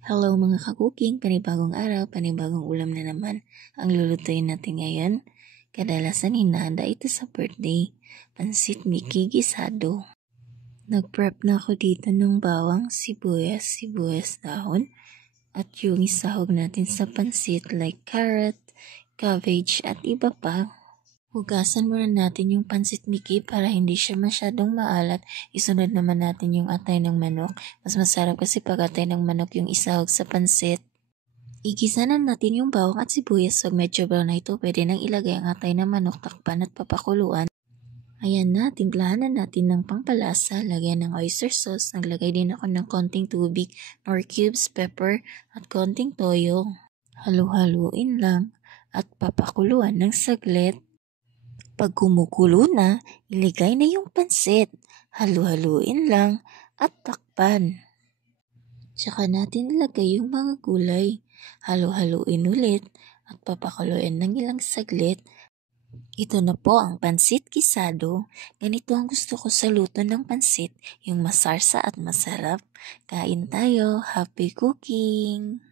Hello mga ka-cooking, panibagong araw, panibagong ulam na naman ang lulutuin natin ngayon. Kadalasan hinahanda ito sa birthday, pansit Mickey gisado. Nag-prep na ako dito ng bawang, sibuyas dahon, at yung isahog natin sa pansit like carrot, cabbage at iba pa. Hugasan muna natin yung pansit Mickey para hindi siya masyadong maalat. Isunod naman natin yung atay ng manok. Mas masarap kasi pag atay ng manok yung isahog sa pansit. Igisa na natin yung bawang at sibuyas. Pag medyo brown na ito, pwede nang ilagay ang atay ng manok, takpan at papakuluan. Ayan na, timplahan na natin ng pangpalasa. Lagyan ng oyster sauce. Naglagay din ako ng konting tubig, nor cubes, pepper, at konting toyo. Halu-haluin lang at papakuluan ng saglit. Pag kumukulo na, iligay na yung pansit. Halu-haluin lang at takpan. Tsaka natin ilagay yung mga gulay. Halu-haluin ulit at papakuluin ng ilang saglit. Ito na po ang pansit gisado. Ganito ang gusto ko sa luto ng pansit, yung masarsa at masarap. Kain tayo. Happy cooking!